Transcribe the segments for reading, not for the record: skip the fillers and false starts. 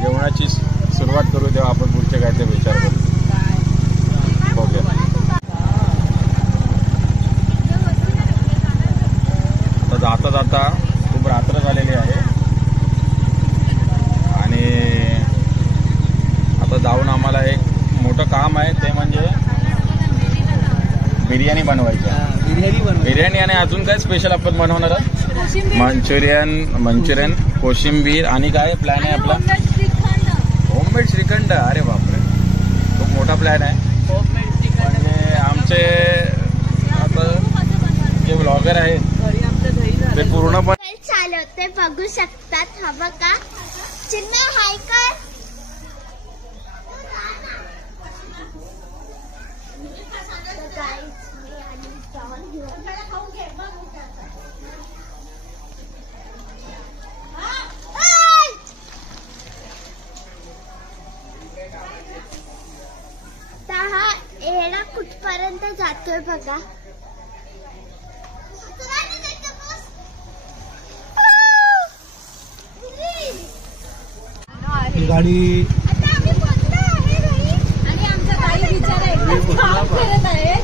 जेवणाची सुरुवात करू तेव्हा आपण पुढचे काय ते विचार करू. बघूया. आता जाता जाता खूप रात्र झालेली आहे आणि आता जाऊन आम्हाला एक मोठं काम आहे, ते म्हणजे बिर्याणी बनवायची. बिर्याणी आणि अजून काय स्पेशल आपण बनवणार आहोत? मंचुरियन, कोशिंबीर आणि काय प्लॅन आहे आपला? होममेड श्रीखंड. अरे बापरे, खूप मोठा प्लॅन आहे. म्हणजे आमचे आता जे ब्लॉगर आहेत ते पूर्णपणे चालवते बघू शकतात. हवं का चिन्ह हाय कर. हा एडा कुठपर्यंत जातोय बघा. गाडी आणि आमच्या काही विचार आहेत काम करत आहे.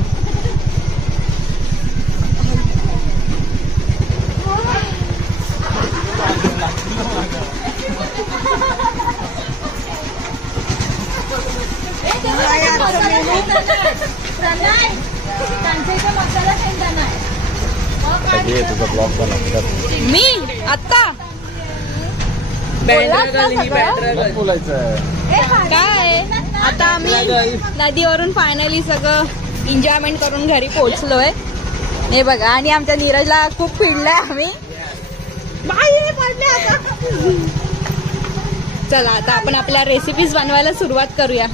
तुझा ब्लॉग बनव. मी आता बोलायचं काय आता आम्ही नदीवरून फायनली सगळं एन्जॉयमेंट करून घरी पोहोचलोय. हे बघा, आणि आमच्या नीरजला खूप फिरलाय आम्ही. चला आता आपण आपल्या रेसिपीज बनवायला सुरुवात करूया.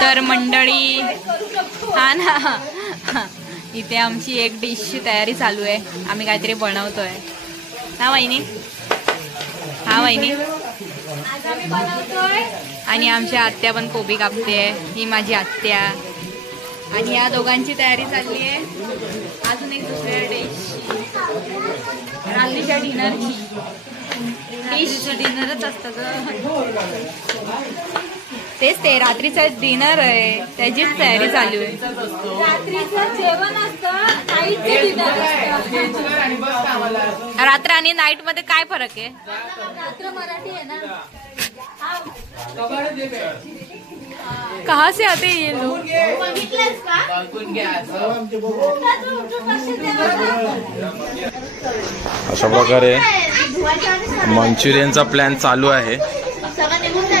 तर मंडळी, हा ना, इथे आमची एक डिशची तयारी चालू आहे. आम्ही काहीतरी बनवतोय. हा वहिनी, हा वहिनी. आणि आमच्या आत्या पण कोबी कापते. ही माझी आत्या. आणि या दोघांची तयारी चालली आहे अजून एक दुसऱ्या डिश, रात्रीच्या डिनरची. डिशचं डिनरच असतं, तेच ते रात्रीचं डिनर आहे, त्याचीच तयारी चालू आहे. रात्रीचं जेवण असतं, नाईटचं डिनर असतं. रात्र आणि नाईट मध्ये काय फरक आहे? रात्र मराठी आहे ना. कहाँ से आते हैं ये लोग? अशा प्रकारे मंचुरियनचा प्लॅन चालू आहे.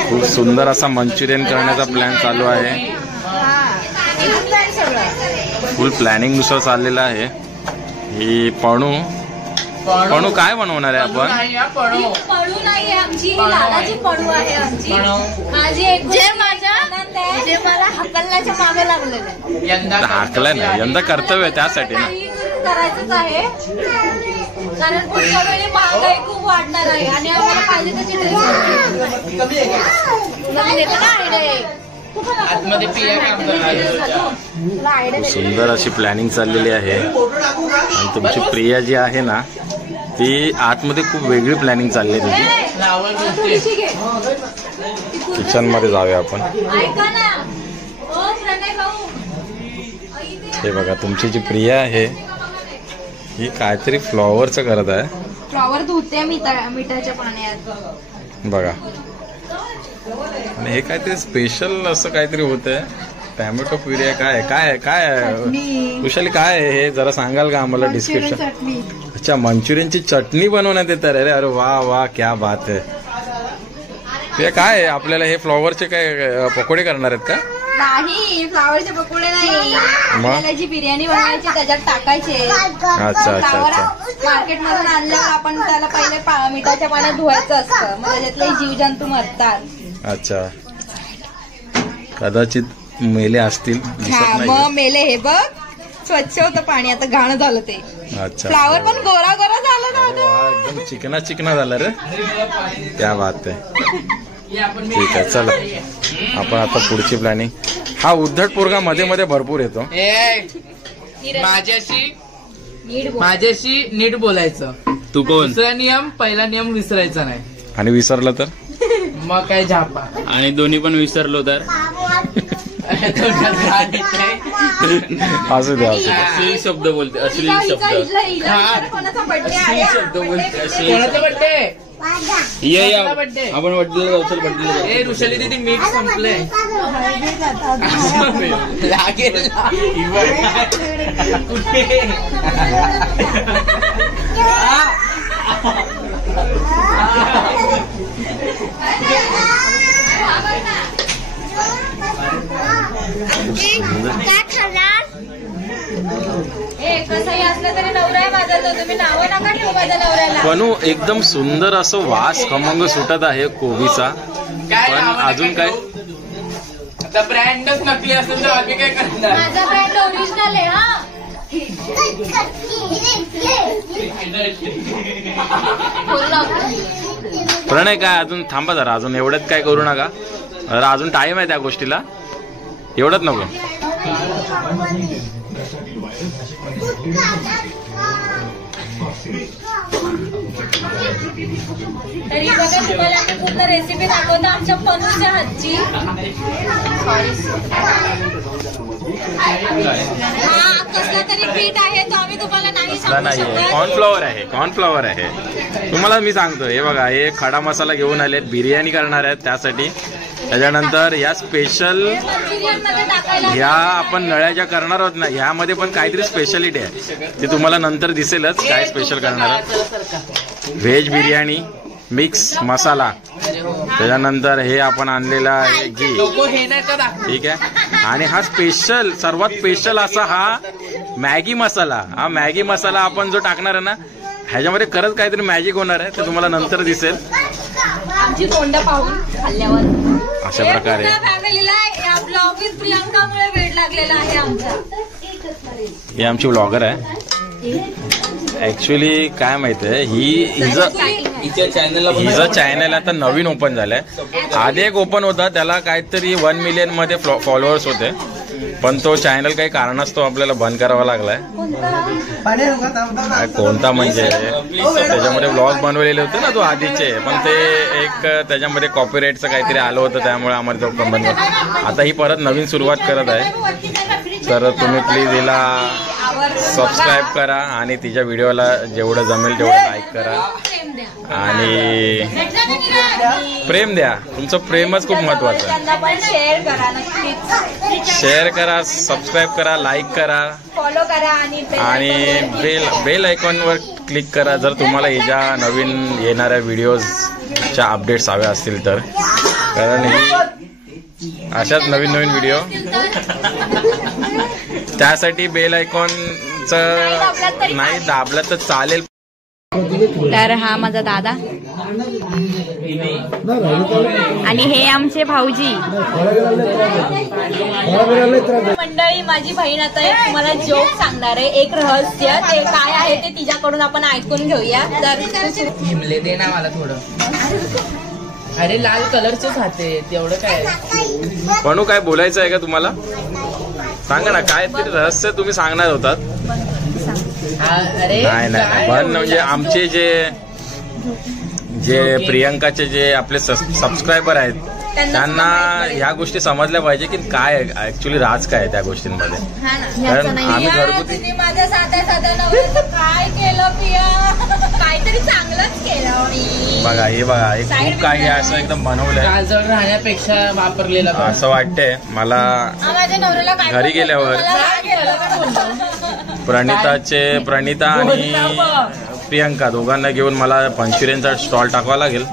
खूप सुंदर असा मंचुरियन करण्याचा प्लॅन चालू आहे. फुल प्लॅनिंग नुसार चाललेला आहे. ही पणू काय बनवणार आहे आपण? पडू नाही आमची, लालाची पडू आहे आमची. माझी एक जे मला हकलण्याच्या मागे लागलेलं आहे. हाकलाय ना, यंदा कर्तव्य आहे त्यासाठी ना. करायचंच आहे, कारण पुढच्या वेळी महागाई खूप वाढणार आहे आणि आम्हाला पाहिजे तशी सुंदर अशी प्लॅनिंग चाललेली आहे. आणि तुमची प्रिया जी आहे ना, ती आतमध्ये खूप वेगळी प्लॅनिंग चालली आहे तिची. किचन मध्ये जाऊया आपण. हे बघा, तुमची जी प्रिया आहे ही काहीतरी फ्लॉवरचं करत आहे. फ्लॉवर धुते मिठाच्या पाण्यात बघा. आणि हे काहीतरी स्पेशल असं काहीतरी होतंय. टॅमॅटो प्युरी आहे. काय कुशाली काय आहे हे जरा सांगाल का आम्हाला डिस्क्रिप्शन? अच्छा, मंचुरियनची चटणी बनवण्यात येत आहे. अरे वा वा, क्या बात आहे. ते काय आहे आपल्याला हे फ्लॉवरचे काय पकोडे करणार आहेत का? नाही, फ्लावरचे पकोडे नाही. आपल्याला जी बिर्याणी बनवायची त्याच्यात टाकायचे. अच्छा. मार्केट मधून आणल्यावर आपण त्याला पहिले मिठाच्या पाण्यात धुवायचं असतं, मग त्याच्यातले जीवजंतू मरतात. अच्छा, कदाचित मेले असतील. मग मेले. हे बघ, स्वच्छ होतं पाणी, आता घाण झालं ते. अच्छा, फ्लावर पण गोरा झालं ना. एकदम चिकना झालं रे. क्या बात आहे. ठीक आहे, चला आपण आता पुढची प्लॅनिंग. हा उद्धट पोरगा मध्ये मध्ये भरपूर येतो. माझ्याशी नीट बोलायचं. तू कोण? दुसरा नियम, पहिला नियम विसरायचा नाही. आणि विसरलं तर मग काय झापा. आणि दोन्ही पण विसरलो तर असू दे. अश्लील शब्द बोलते, अश्लील शब्द. कोणाचा बर्थडे आहे? शब्द बोलते, अश्लील कोणाचा बर्थडे? ये या बर्थडे आपण बर्थडे. ए ऋषाली दीदी मीठ संपलंय. लागेल कुठे? कसंही असलं तरी नवरा आहे माझा, तर तुम्ही नावं नका ठेवू माझ्या नवऱ्याला. बनू एकदम सुंदर असं वास खमंग सुटत आहे कोबीचा. पण अजून काय? आता ब्रँडच नकली असेल तर आम्ही काय करणार? माझा ब्रँड ओरिजिनल आहे. हा प्रणय काय अजून थांबा जरा, अजून एवढ्यात काय करू नका. अजून टाइम आहे त्या गोष्टीला, एवढंच नको. तरी बघा तुम्हाला आम्ही पूर्ण रेसिपी दाखवतो आमच्या पनूच्या हातची. हा कसला तरी पीठ आहे तो आम्ही तुम्हाला नाही सांगू नाही, शकत. कॉर्नफ्लॉवर आहे, कॉर्नफ्लॉवर आहे. तुम्हाला मी सांगतो, हे बघा, हे खडा मसाला घेऊन आले, बिर्याणी करणार आहेत त्यासाठी. त्याच्यानंतर या स्पेशल मंचुरियन मध्ये टाकायला ह्या आपण नळ्या ज्या करणार आहोत ना, ह्यामध्ये पण काहीतरी स्पेशालिटी आहे, ते तुम्हाला नंतर दिसेलच काय स्पेशल करणार आहोत. व्हेज बिर्याणी मिक्स मसाला, त्याच्यानंतर हे आपण आणलेला आहे घी, ठीक आहे. आणि हा स्पेशल, सर्वात स्पेशल असा हा मॅगी मसाला. हा मॅगी मसाला आपण जो टाकणार आहे ना, ह्याच्यामध्ये खरंच काहीतरी मॅजिक होणार आहे, ते तुम्हाला नंतर दिसेल. आमची तोंड पाहून खाल्ल्यावर अशा प्रकारे फॅमिलीला या ब्लॉगिंग प्रियांकामुळे वेळ लागलेला आहे आमचा. ही आमची ब्लॉगर आहे. ऍक्च्युली काय माहितीये, हिचं चॅनल आता नवीन ओपन झालंय. आधी एक ओपन होता, त्याला काहीतरी 1 मिलियन मध्ये फॉलोअर्स होते, पण तो चॅनल काही कारणास्तव आपल्याला बंद करावा लागलाय. कोणता म्हणजे त्याच्यामध्ये व्लॉग बनवलेले होते ना तो आधीचे, पण ते एक त्याच्यामध्ये कॉपीराईटचं काहीतरी आलं होतं, त्यामुळे आम्हाला तो पण बंद. आता ही परत नवीन सुरुवात करत आहे, तर तुम्ही प्लीज हिला सबस्क्राईब करा आणि तिच्या व्हिडिओला जेवढं जमेल तेवढं लाईक करा आणि प्रेम द्या. तुमचं प्रेमच खूप महत्वाचं आहे. शेअर करा, सबस्क्राईब करा, लाईक करा फॉलो करा आणि बेल आयकॉनवर क्लिक करा जर तुम्हाला याच्या नवीन येणाऱ्या व्हिडिओजच्या अपडेट्स हव्या असतील तर. कारण अशाच नवीन नवीन व्हिडिओ, त्यासाठी बेल आयकॉनचं नाही दाबलं तर चालेल. तर हा माझा दादा आणि हे आमचे भाऊजी. मंडळी, माझी बहीण आता एक तुम्हाला जोक सांगणार आहे, एक रहस्य. ते काय आहे ते तिच्याकडून आपण ऐकून घेऊया. तर हिमले दे ना मला थोडं. अरे लाल कलरचेच हाते, तेवढं काय. म्हणू काय बोलायचं आहे का तुम्हाला? सांगा ना, काय तरी रहस्य तुम्ही सांगणार होतात. नाही नाही, पण म्हणजे आमचे जे प्रियंकाचे जे आपले सबस्क्रायबर आहेत त्यांना ह्या गोष्टी समजल्या पाहिजे की काय ऍक्च्युली राज काय आहे त्या गोष्टींमध्ये. कारण आम्ही घरगुती माझ्या साध्या साध्या नवऱ्याचं काय केलं पिया, काहीतरी चांगलंच केलं. बघा, हे बघा, हे खूप काही असं एकदम बनवलंय, काजळ राहण्यापेक्षा वापरलेलं असं वाटतंय मला. माझ्या नवऱ्याला घरी गेल्यावर प्रणिता आणि प्रियंका दोघांना घेऊन मला मंचुरियनचा स्टॉल टाकावा लागेल.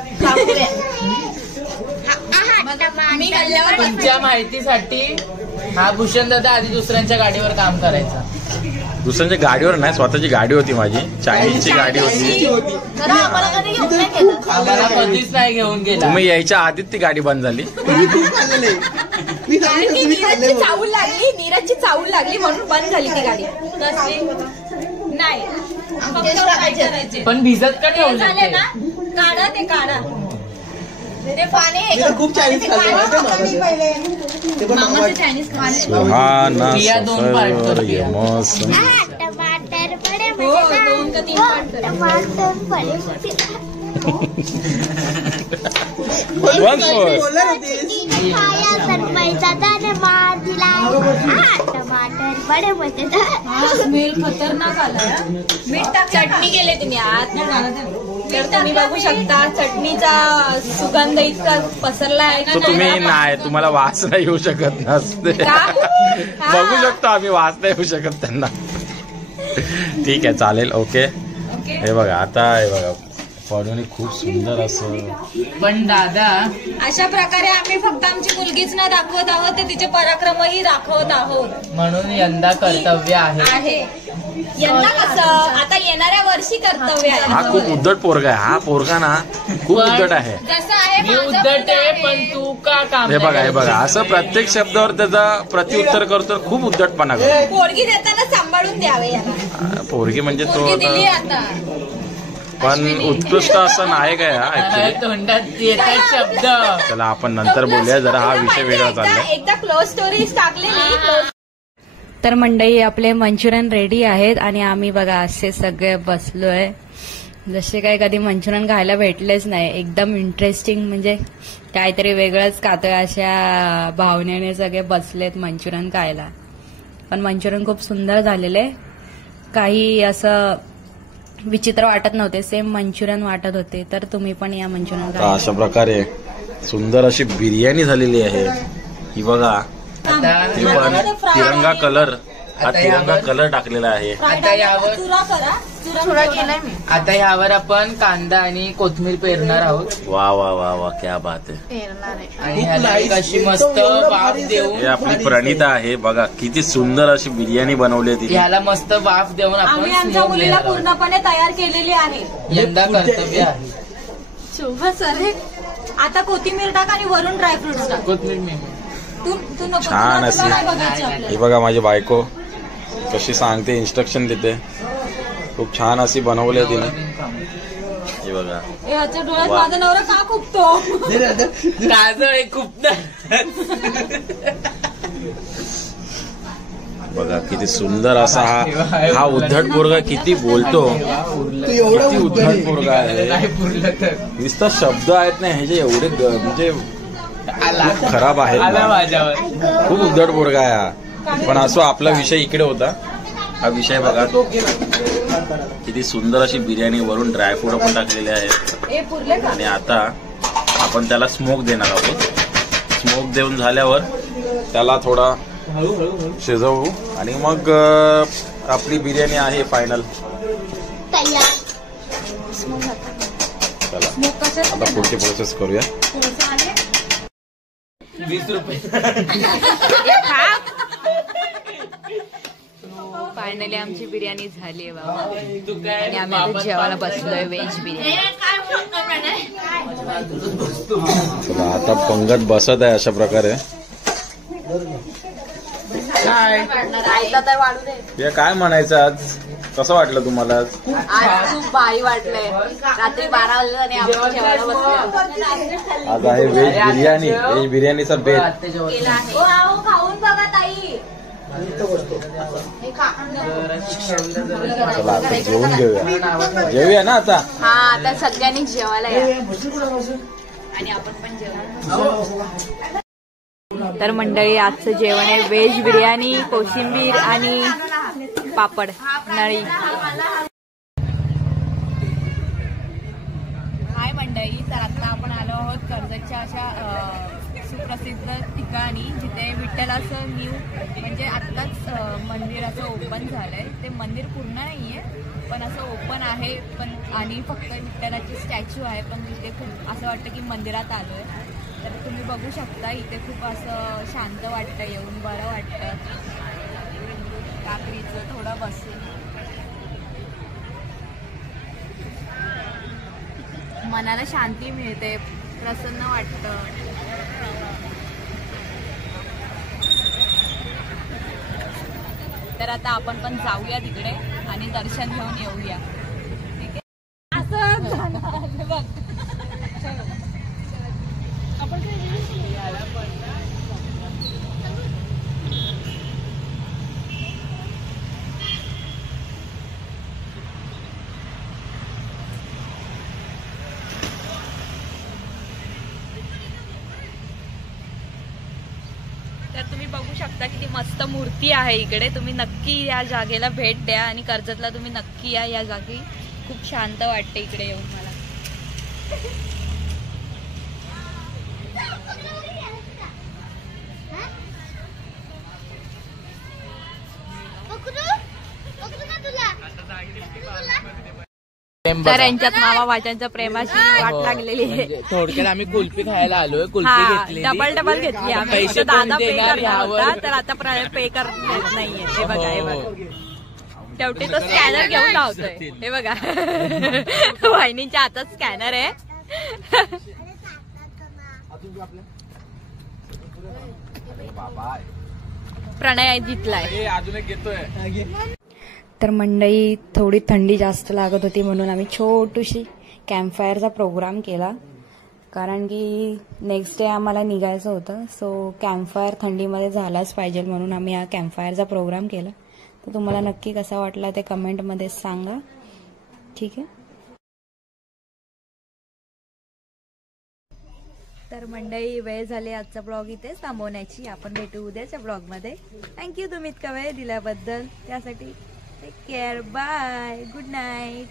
तुमच्या माहितीसाठी हा भूषण दादा आधी दुसऱ्यांच्या गाडीवर काम करायचा. दुसऱ्यांच्या गाडीवर नाही, स्वतःची गाडी होती माझी, चायनीजची गाडी होती. आम्हाला कधीच नाही घेऊन गेला. तुम्ही यायच्या आधीच ती गाडी बंद झाली. नीरजची चावल लागली म्हणून बंद झाली ती गाडी. नाही पण भिजत का ठेवलं ना, काढा ते काढा ते पाणी. खूप चायनीज सुहाना सफर ये मौसम. 2 का 3 Once more. स्मेल खतरनाक आला. मीठ टाक. चटणी केले तुम्ही आत तर तुम्ही बघू शकता चटणीचा सुगंध इतका पसरला आहे तो तुम्ही नाही, तुम्हाला वास नाही येऊ शकत नसते. बघू शकतो आम्ही, वास नाही येऊ शकत त्यांना. ठीक आहे, चालेल. ओके. हे बघा, आता हे बघा पडून खूप सुंदर असं. पण दादा, अशा प्रकारे आम्ही फक्त आमची मुलगीच नाही दाखवत आहोत, तर तिचे पराक्रमही दाखवत आहोत. म्हणून यंदा कर्तव्य आहे. यंदा कसं, आता येणाऱ्या वर्षी कर्तव्य आहे. हा खूप उद्धट पोरगा आहे. हा पोरगा ना खूप उद्धट आहे. जसं आहे मी माझं उद्धट आहे, पण पण तू का काम हे नाही बघा, हे करत? बघा, असं प्रत्येक शब्दावर त्याचा प्रत्युत्तर करतो. खूप उद्धटपणा करतो. पोरगी देताना सांभाळून द्यावे याला. पोरगी म्हणजे तो पोरगी दिली आता, आता. पण उत्कृष्ट असं नाही काय हा ऍक्च्युली. तोंडात येतात शब्द. चला आपण नंतर बोलूया, जरा हा विषय वेगळा चाललाय. एकदा क्लोज स्टोरीज टाकलेली. तर मंडळी, आपले मंचुरियन रेडी आहेत आणि आम्ही बघा असे सगळे बसलोय जसे काही कधी मंचुरियन खायला भेटलेच नाही. एकदम इंटरेस्टिंग, म्हणजे काहीतरी वेगळंच खातोय अशा भावनेने सगळे बसलेत मंचुरियन खायला. पण मंचुरियन खूप सुंदर झालेले, काही असं विचित्र वाटत नव्हते, सेम मंचुरियन वाटत होते. तर तुम्ही पण या मंचुरियन तर अशा प्रकारे सुंदर अशी बिर्याणी झालेली आहे. ही बघा, ती पण तिरंगा कलर, हा तिरंगा कलर टाकलेला आहे. आता यावर चुरा केलाय मी. आता यावर आपण कांदा आणि कोथिंबीर पेरणार आहोत. वा वा वा वा, क्या बात आहे. आणि ह्याला एक अशी मस्त वाफ देऊन, हे आपली प्रणिता आहे. बघा किती सुंदर अशी बिर्याणी बनवली आहे तिने. ह्याला मस्त वाफ देऊन आपण आम्ही आमच्या smoke मुलीला देणार आहोत. पूर्णपणे तयार केलेली आहे. यंदा कर्तव्य आहे. शोभा सर, आता कोथिंबीर टाक आणि वरून ड्रायफ्रुट्स टाक. कोथिंबीर मी तू नको, छान तुला अशी. नाही बघायची आपल्याला. ही बघा माझी बायको कशी सांगते, इन्स्ट्रक्शन देते. खूप छान अशी बनवली आहे तिने. हे बघा, ह्याच्या डोळ्यात माझा नवरा का खुपतो. काजळ आहे खूप. बघा किती सुंदर असा हा उद्धट पोरगा किती बोलतो. किती उद्धट पोरगा आहे. नाही पुरलं तर नुसतं शब्द आहेत ना ह्याचे एवढे म्हणजे खूप खराब आहेत आला ना. माझ्यावर. खूप उद्धट पोरगा आहे हा. पण असो, आपला विषय इकडे होता. हा विषय बघा, किती सुंदर अशी बिर्याणी, वरून ड्रायफ्रूट पण टाकलेले आहेत. आणि आता आपण त्याला स्मोक देणार आहोत. स्मोक देऊन झाल्यावर त्याला थोडा शिजवू आणि मग आपली बिर्याणी आहे फायनल. चला आता पुढची प्रोसेस करूया. 20 रुपये. फायनली आमची बिर्याणी झाली आहे बाबा. तू काय आणि आम्ही आता जेवायला बसलोय व्हेज बिर्याणी. चला आता पंगत बसत आहे अशा प्रकारे. हे काय म्हणायचं आज, कसं वाटलं तुम्हाला आज? आज खूप भारी वाटलंय. रात्री 12 वाजले आणि आपण जेवायला बसलो. आज आहे व्हेज बिर्याणी. व्हेज बिर्याणीचा बेत. खाऊन बघा ताई. चला आता जेवून घेऊया. जेवूया ना आता. हा, आता सगळ्यांनी जेवायला या. आणि आपण पण जेवण. तर मंडळी, आजचं जेवण आहे व्हेज बिर्याणी, कोशिंबीर आणि पापड नळी. हाय मंडळी, तर आता आपण आलो आहोत कर्जतच्या अशा सुप्रसिद्ध ठिकाणी, जिथे विठ्ठलाचं न्यू म्हणजे आत्ताच मंदिर असं ओपन झालंय. ते मंदिर पूर्ण नाहीये, पण असं ओपन आहे. पण आणि फक्त विठ्ठलाची स्टॅच्यू आहे, पण तिथे खूप असं वाटतं की मंदिरात आलोय. तर तुम्ही बघू शकता, इथे खूप असं शांत वाटतं, येऊन बरं वाटतं. काकडीचं थोडं बसून मनाला शांती मिळते, प्रसन्न वाटतं. तर आता आपण पण जाऊया तिकडे आणि दर्शन घेऊन येऊया. ठीक आहे, असं जाणार बघ. बघू शकता किती मस्त मूर्ती आहे इकडे. तुम्ही नक्की या जागेला भेट द्या आणि कर्जतला तुम्ही नक्की या जागी. खूप शांत वाटते इकडे येऊन मला. तर यांच्यात मामा वाट्यांच्या प्रेमाची वाट लागलेली आहे. म्हणजे थोडक्यात आम्ही कुल्फी खायला आलोय. कुल्फी हा घेतली डबल घेतली आम्ही. पैसे दादा कोण पे देणार करणार होता यावर? तर आता पे करत नाहीये. हे बघा हे हो. बघा शेवटी तो स्कॅनर घेऊन लावतोय. हे बघा वाहिनीच्या हातात स्कॅनर आहे. प्रणय जिंकलाय. अजून एक घेतोय. तर मंडई थोडी थंडी जास्त लागत होती म्हणून आम्ही छोटीशी कॅम्पफायरचा प्रोग्राम केला. कारण की नेक्स्ट डे आम्हाला निघायचं होतं. सो कॅम्पफायर थंडीमध्ये झालाच पाहिजे म्हणून आम्ही हा कॅम्पफायरचा प्रोग्राम केला. तर तुम्हाला नक्की कसा वाटला ते कमेंटमध्ये सांगा. ठीक आहे. तर मंडळी वेळ झाली आजचा ब्लॉग इथेच थांबवण्याची. आपण भेटू उद्याच्या ब्लॉगमध्ये. थँक्यू तुम्ही इतका वेळ दिल्याबद्दल. त्यासाठी take care. Bye. Good night.